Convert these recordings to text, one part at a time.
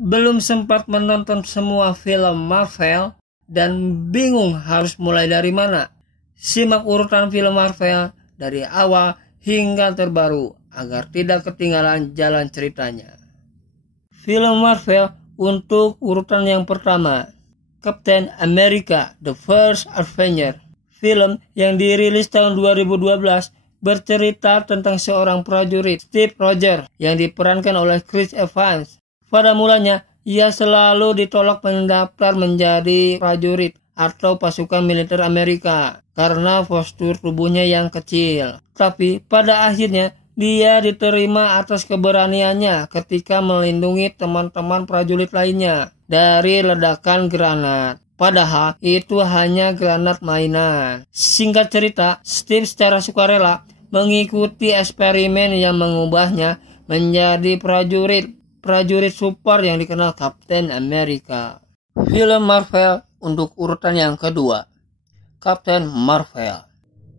Belum sempat menonton semua film Marvel dan bingung harus mulai dari mana? Simak urutan film Marvel dari awal hingga terbaru agar tidak ketinggalan jalan ceritanya. Film Marvel untuk urutan yang pertama, Captain America The First Avenger. Film yang dirilis tahun 2012 bercerita tentang seorang prajurit, Steve Rogers, yang diperankan oleh Chris Evans. Pada mulanya, ia selalu ditolak mendaftar menjadi prajurit atau pasukan militer Amerika karena postur tubuhnya yang kecil. Tapi pada akhirnya, dia diterima atas keberaniannya ketika melindungi teman-teman prajurit lainnya dari ledakan granat. Padahal itu hanya granat mainan. Singkat cerita, Steve secara sukarela mengikuti eksperimen yang mengubahnya menjadi prajurit super yang dikenal Captain America. Film Marvel untuk urutan yang kedua, Captain Marvel.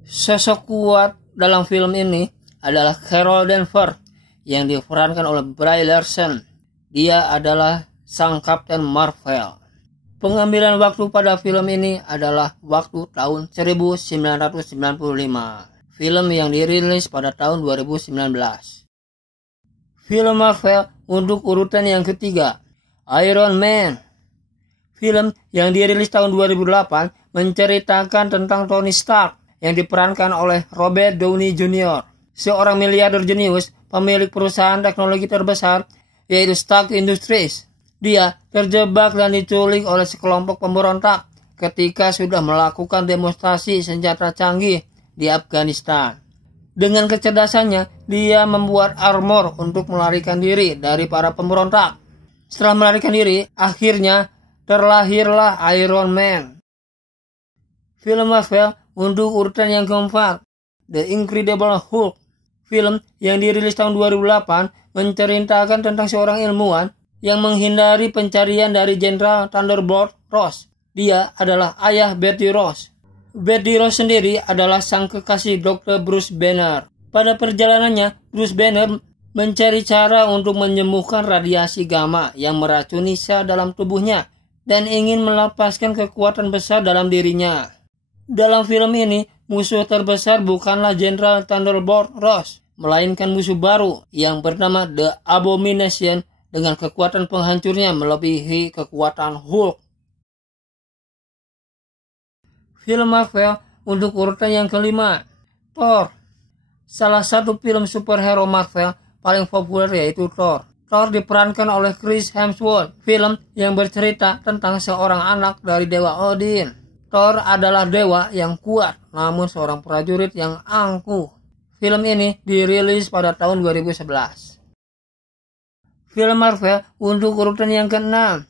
Sosok kuat dalam film ini adalah Carol Danvers yang diperankan oleh Brie Larson. Dia adalah sang Captain Marvel. Pengambilan waktu pada film ini adalah waktu tahun 1995. Film yang dirilis pada tahun 2019. Film Marvel untuk urutan yang ketiga, Iron Man. Film yang dirilis tahun 2008 menceritakan tentang Tony Stark yang diperankan oleh Robert Downey Jr., seorang miliarder jenius pemilik perusahaan teknologi terbesar yaitu Stark Industries. Dia terjebak dan diculik oleh sekelompok pemberontak ketika sudah melakukan demonstrasi senjata canggih di Afghanistan. Dengan kecerdasannya, dia membuat armor untuk melarikan diri dari para pemberontak. Setelah melarikan diri, akhirnya terlahirlah Iron Man. Film Marvel untuk urutan yang keempat, The Incredible Hulk. Film yang dirilis tahun 2008 menceritakan tentang seorang ilmuwan yang menghindari pencarian dari Jenderal Thunderbolt Ross. Dia adalah ayah Betty Ross. Betty Ross sendiri adalah sang kekasih Dr. Bruce Banner. Pada perjalanannya, Bruce Banner mencari cara untuk menyembuhkan radiasi gamma yang meracuni sel dalam tubuhnya dan ingin melepaskan kekuatan besar dalam dirinya. Dalam film ini, musuh terbesar bukanlah Jenderal Thunderbolt Ross, melainkan musuh baru yang bernama The Abomination dengan kekuatan penghancurnya melebihi kekuatan Hulk. Film Marvel untuk urutan yang kelima, Thor. Salah satu film superhero Marvel paling populer yaitu Thor. Thor diperankan oleh Chris Hemsworth. Film yang bercerita tentang seorang anak dari dewa Odin. Thor adalah dewa yang kuat, namun seorang prajurit yang angkuh. Film ini dirilis pada tahun 2011. Film Marvel untuk urutan yang keenam,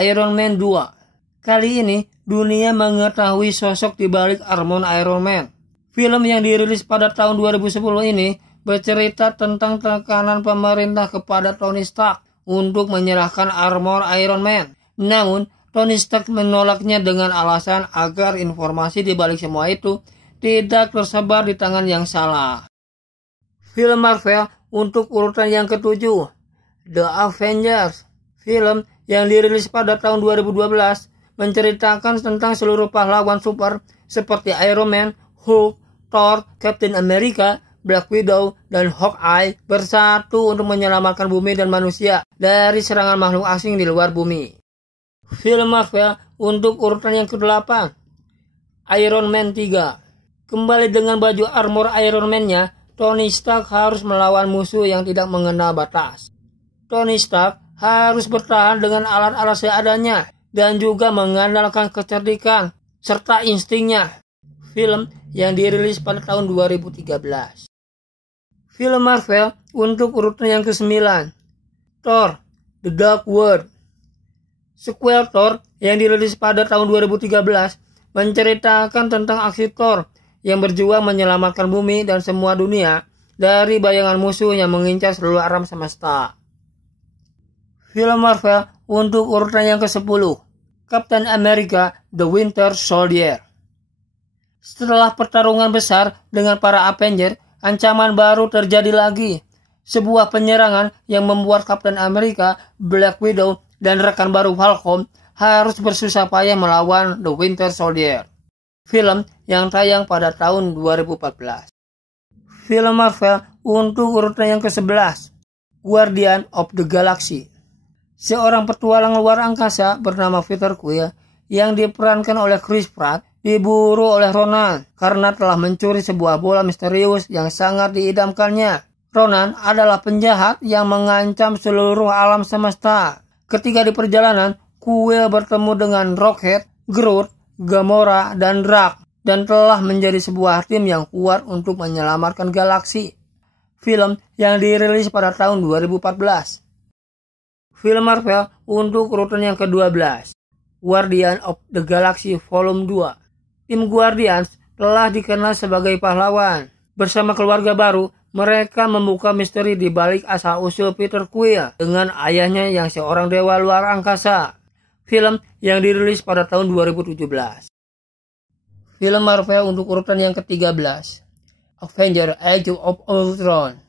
Iron Man 2. Kali ini, dunia mengetahui sosok di balik armor Iron Man. Film yang dirilis pada tahun 2010 ini bercerita tentang tekanan pemerintah kepada Tony Stark untuk menyerahkan armor Iron Man. Namun, Tony Stark menolaknya dengan alasan agar informasi di balik semua itu tidak tersebar di tangan yang salah. Film Marvel untuk urutan yang ketujuh, The Avengers. Film yang dirilis pada tahun 2012 menceritakan tentang seluruh pahlawan super seperti Iron Man, Hulk, Thor, Captain America, Black Widow, dan Hawkeye bersatu untuk menyelamatkan bumi dan manusia dari serangan makhluk asing di luar bumi. Film Marvel untuk urutan yang ke-8, Iron Man 3. Kembali dengan baju armor Iron Man-nya, Tony Stark harus melawan musuh yang tidak mengenal batas. Tony Stark harus bertahan dengan alat-alat seadanya dan juga mengandalkan kecerdikan serta instingnya. Film yang dirilis pada tahun 2013. Film Marvel untuk urutan yang ke-9, Thor, The Dark World. Sequel Thor yang dirilis pada tahun 2013 menceritakan tentang aksi Thor yang berjuang menyelamatkan bumi dan semua dunia dari bayangan musuh yang mengincar seluruh alam semesta. Film Marvel untuk urutan yang ke-10, Captain America The Winter Soldier. Setelah pertarungan besar dengan para Avenger, ancaman baru terjadi lagi. sebuah penyerangan yang membuat Kapten Amerika, Black Widow, dan rekan baru Falcon harus bersusah payah melawan The Winter Soldier. Film yang tayang pada tahun 2014. Film Marvel untuk urutan yang ke-11, Guardian of the Galaxy. Seorang petualang luar angkasa bernama Peter Quill yang diperankan oleh Chris Pratt diburu oleh Ronan karena telah mencuri sebuah bola misterius yang sangat diidamkannya. Ronan adalah penjahat yang mengancam seluruh alam semesta. Ketika di perjalanan, Quill bertemu dengan Rocket, Groot, Gamora, dan Drax, dan telah menjadi sebuah tim yang kuat untuk menyelamatkan galaksi. Film yang dirilis pada tahun 2014. Film Marvel untuk urutan yang ke-12, Guardian of the Galaxy Volume 2. Tim Guardians telah dikenal sebagai pahlawan. Bersama keluarga baru, mereka membuka misteri di balik asal-usul Peter Quill dengan ayahnya yang seorang dewa luar angkasa. Film yang dirilis pada tahun 2017. Film Marvel untuk urutan yang ke-13, Avengers Age of Ultron.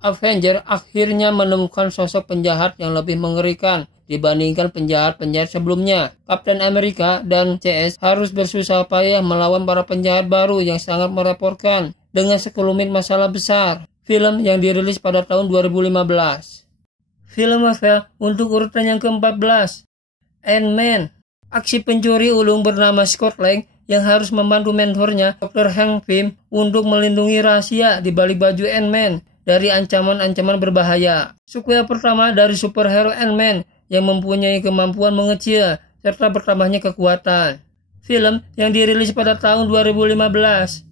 Avengers akhirnya menemukan sosok penjahat yang lebih mengerikan dibandingkan penjahat-penjahat sebelumnya. Kapten Amerika dan CS harus bersusah payah melawan para penjahat baru yang sangat merepotkan dengan sekelumit masalah besar. Film yang dirilis pada tahun 2015. Film Marvel untuk urutan yang ke-14, Ant-Man. Aksi pencuri ulung bernama Scott Lang yang harus membantu mentornya, Dr. Hank Pym, untuk melindungi rahasia di balik baju Ant-Man dari ancaman-ancaman berbahaya. Sequel pertama dari superhero Ant-Man yang mempunyai kemampuan mengecil serta bertambahnya kekuatan. Film yang dirilis pada tahun 2015.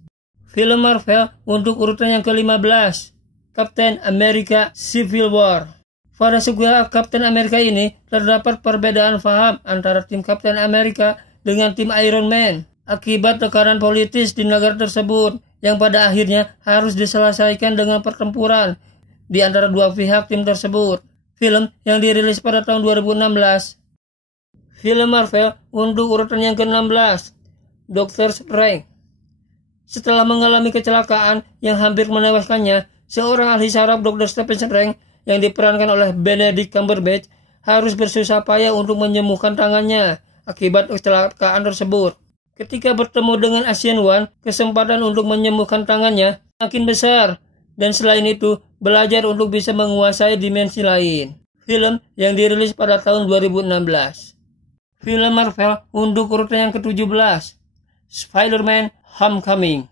Film Marvel untuk urutan yang ke-15, Captain America Civil War. Pada sequel Captain America ini terdapat perbedaan paham antara tim Captain America dengan tim Iron Man akibat tekanan politis di negara tersebut yang pada akhirnya harus diselesaikan dengan pertempuran di antara dua pihak tim tersebut. Film yang dirilis pada tahun 2016. Film Marvel untuk urutan yang ke-16, Doctor Strange. Setelah mengalami kecelakaan yang hampir menewaskannya, seorang ahli saraf Dr. Stephen Strange yang diperankan oleh Benedict Cumberbatch harus bersusah payah untuk menyembuhkan tangannya akibat kecelakaan tersebut. Ketika bertemu dengan Ancient One, kesempatan untuk menyembuhkan tangannya makin besar, dan selain itu belajar untuk bisa menguasai dimensi lain. Film yang dirilis pada tahun 2016. Film Marvel untuk urutan yang ke-17, Spider-Man Homecoming.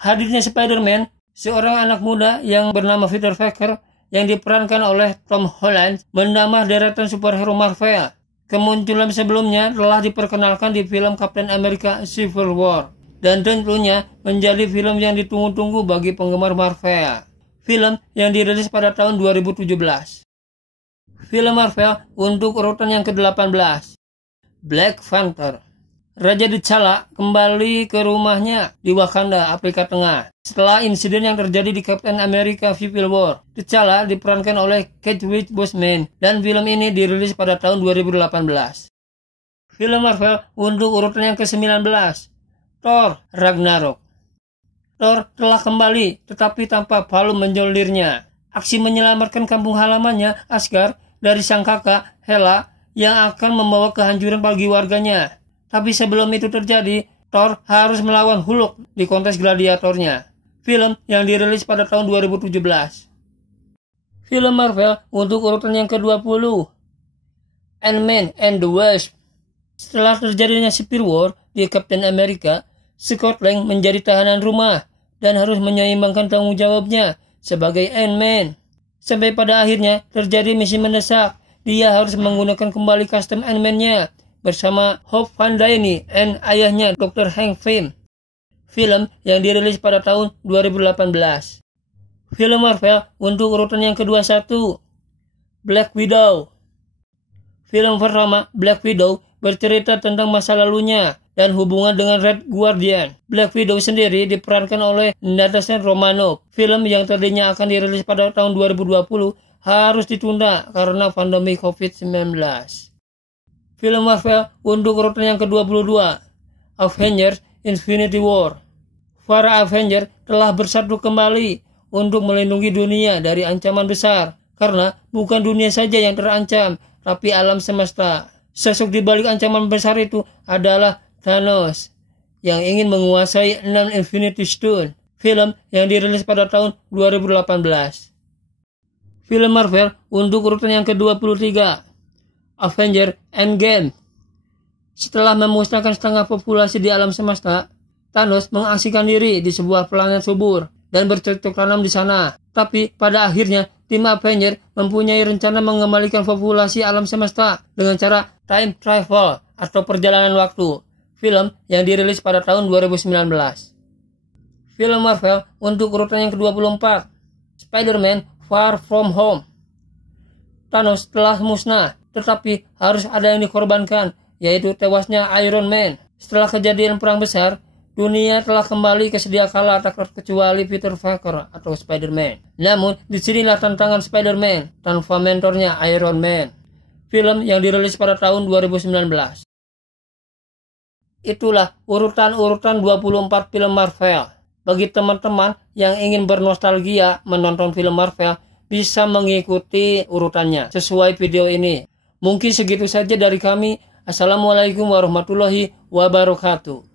Hadirnya Spider-Man, seorang anak muda yang bernama Peter Parker yang diperankan oleh Tom Holland, menambah deretan superhero Marvel. Kemunculan sebelumnya telah diperkenalkan di film Captain America Civil War, dan tentunya menjadi film yang ditunggu-tunggu bagi penggemar Marvel. Film yang dirilis pada tahun 2017. Film Marvel untuk urutan yang ke-18, Black Panther. Raja T'Challa kembali ke rumahnya di Wakanda, Afrika Tengah. Setelah insiden yang terjadi di Captain America Civil War, T'Challa diperankan oleh Chadwick Boseman dan film ini dirilis pada tahun 2018. Film Marvel untuk urutan yang ke-19, Thor Ragnarok. Thor telah kembali tetapi tanpa palu menjoldirnya. Aksi menyelamatkan kampung halamannya Asgard dari sang kakak Hela yang akan membawa kehancuran bagi warganya. Tapi sebelum itu terjadi, Thor harus melawan Hulk di kontes gladiatornya. Film yang dirilis pada tahun 2017. Film Marvel untuk urutan yang ke-20, Ant-Man and the Wasp. Setelah terjadinya Civil War di Captain America, Scott Lang menjadi tahanan rumah dan harus menyeimbangkan tanggung jawabnya sebagai Ant-Man. Sampai pada akhirnya terjadi misi mendesak. Dia harus menggunakan kembali kostum Ant-Man-nya bersama Hope Van Dyne dan ayahnya Dr. Hank Pym. Film yang dirilis pada tahun 2018. Film Marvel untuk urutan yang ke-21, Black Widow. Film pertama Black Widow bercerita tentang masa lalunya dan hubungan dengan Red Guardian. Black Widow sendiri diperankan oleh Natasha Romanoff. Film yang tadinya akan dirilis pada tahun 2020 harus ditunda karena pandemi COVID-19. Film Marvel untuk urutan yang ke-22, Avengers Infinity War. Para Avengers telah bersatu kembali untuk melindungi dunia dari ancaman besar. Karena bukan dunia saja yang terancam, tapi alam semesta. Sosok di balik ancaman besar itu adalah Thanos yang ingin menguasai 6 Infinity Stone. Film yang dirilis pada tahun 2018. Film Marvel untuk urutan yang ke-23. Avengers Endgame. Setelah memusnahkan setengah populasi di alam semesta, Thanos mengasingkan diri di sebuah planet subur dan bercocok tanam di sana. Tapi pada akhirnya tim Avengers mempunyai rencana mengembalikan populasi alam semesta dengan cara time travel atau perjalanan waktu. Film yang dirilis pada tahun 2019. Film Marvel untuk urutan yang ke-24. Spider-Man Far From Home. Thanos telah musnah, tetapi harus ada yang dikorbankan, yaitu tewasnya Iron Man. Setelah kejadian perang besar, dunia telah kembali ke sedia kala tak terkecuali Peter Parker atau Spider-Man. Namun, disinilah tantangan Spider-Man tanpa mentornya Iron Man. Film yang dirilis pada tahun 2019. Itulah urutan-urutan 24 film Marvel. Bagi teman-teman yang ingin bernostalgia menonton film Marvel, bisa mengikuti urutannya sesuai video ini. Mungkin segitu saja dari kami. Assalamualaikum warahmatullahi wabarakatuh.